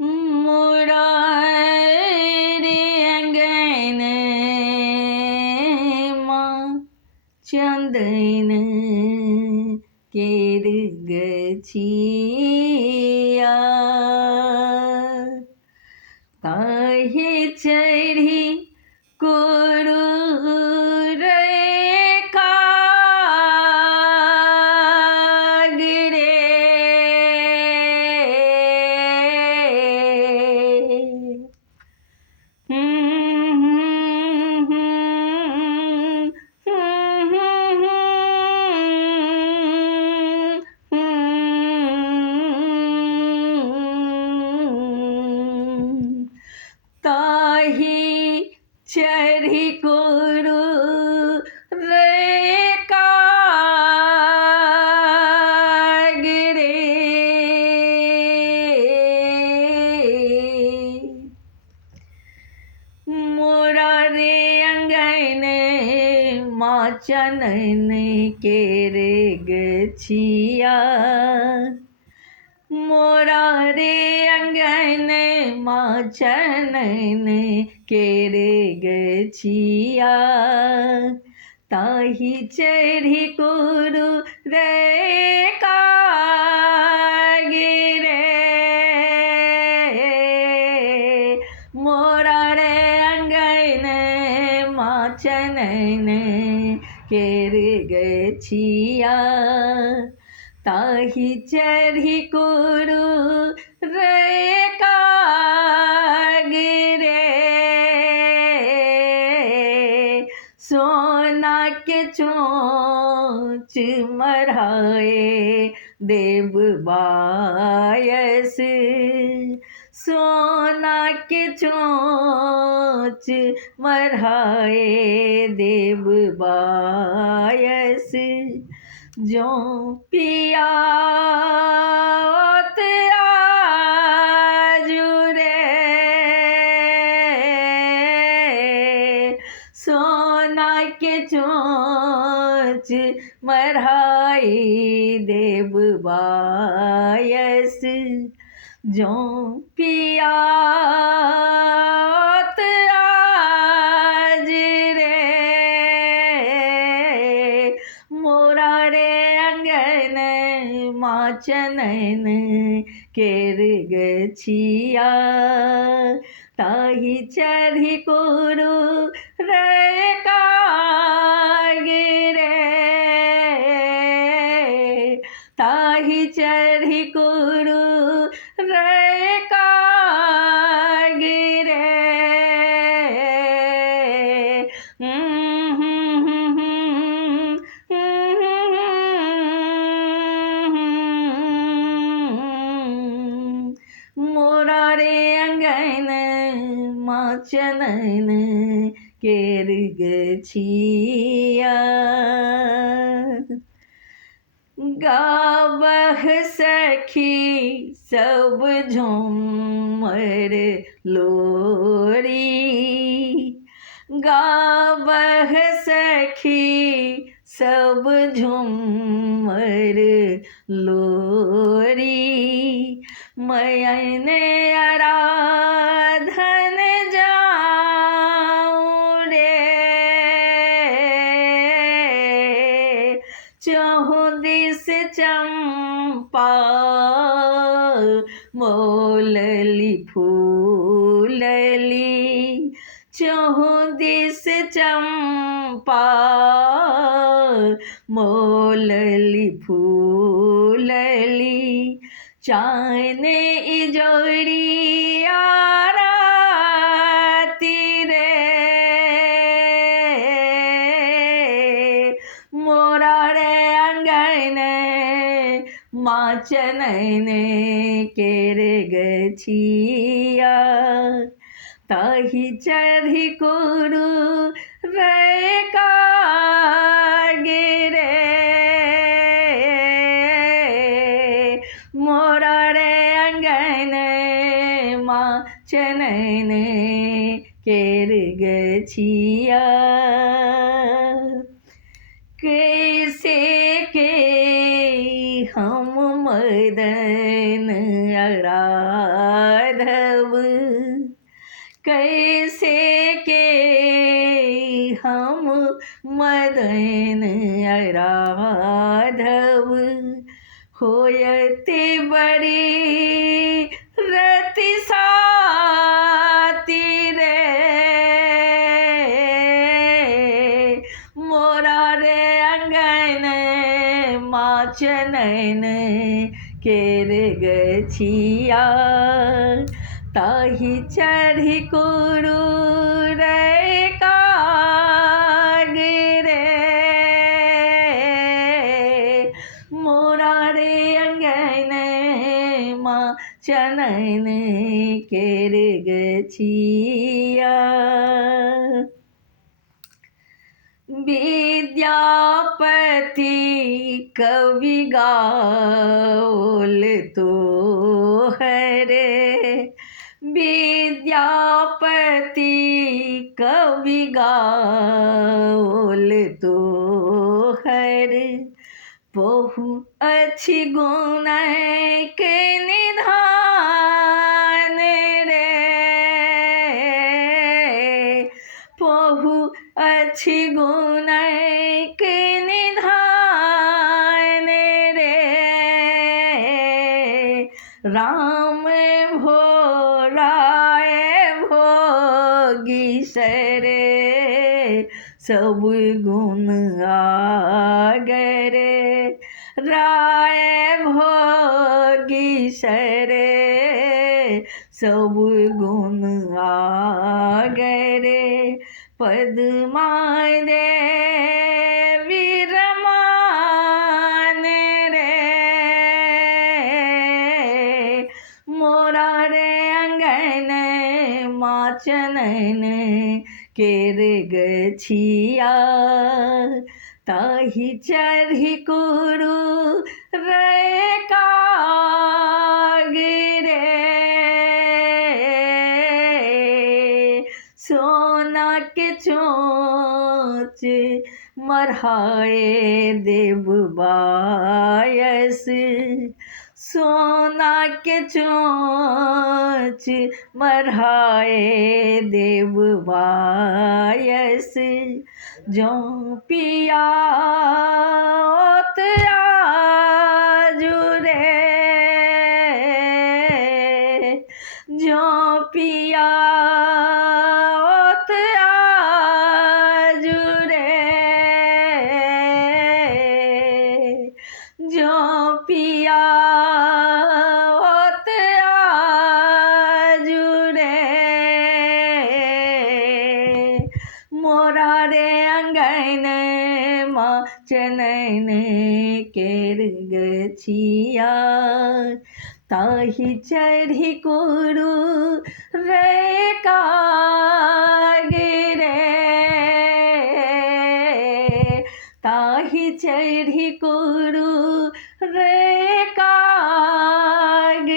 मोरा रे अंगन माँ चंदन केर गछिया ताहे चढ़ी कोरु रे काग रे ताही चढ़ी कोरु रे काग रे मोरा रे अंगन माँ चनन केर गछिया मोरा रे अंगन माँ चनन केर गछिया ताही चढ़ी कोरु रे काग रे मोरा रे अंगन माँ चनन केर गछिया ताही चढ़ी कोरु रे काग रे सोना के चोंच मढ़ाए देव बायस सोना के चोंच मढ़ाए देव बायस जो पिया जुरे सोना के चोंच मढ़ाई देव बायस जो पिया मोरा रे अंगन माँ चनन केर गछिया ताही चढ़ी कोरु रे काग रे ताही चढ़ी कोरु रे काग रे मोरा रे अंगन माँ चनन केर गछिया गावह सखी सब झूमर लोरी गावह सखी सब झूमर लोरी मयन आराधन जाऊं रे चहु दिस चंपा मोलली फूलली चहु दिस चंपा मोलली फूलली चाने इजोड़ी आरती रे मोरा रे अंगन माँ चनन केर गछिया ताही चढ़ी कोरु रे काग रे मोरा रे अंगन माँ चनन केर गछिया कैसे के हम मदन आराधव कैसे के हम मदन आराधव होयते बड़ी रति साती रे मोरा रे अंगन माचनन केर गछिया ताही चढ़ी कुरु रे काग रे मोरा रे अंगन माँ चनन केर गछिया विद्यापति कवि गाओल तो हरे विद्यापति कवि गाओल तो हरे बहु अच्छी गुण के निधान रे बहु अच्छी गुण के निधान रे राम भो राय भोगी सरे सब गुण आगरे राय भोगी सरे सब गुण आगरे पद्मा देवी रमान रे मोरा रे अंगन माचनन केर गछिया ताही चढ़ी कुरु रे काग रे सोना के चोंच मरहाए देव बायस सोना के चोंच मरहाए देव बायस जो पिया जुरे जो पिया जो पिया जुरे मोरा रे अंगन माँ चनन केर गछिया ताही चढ़ी कुरु रे काग रे ताही चढ़ी कुरु रे काग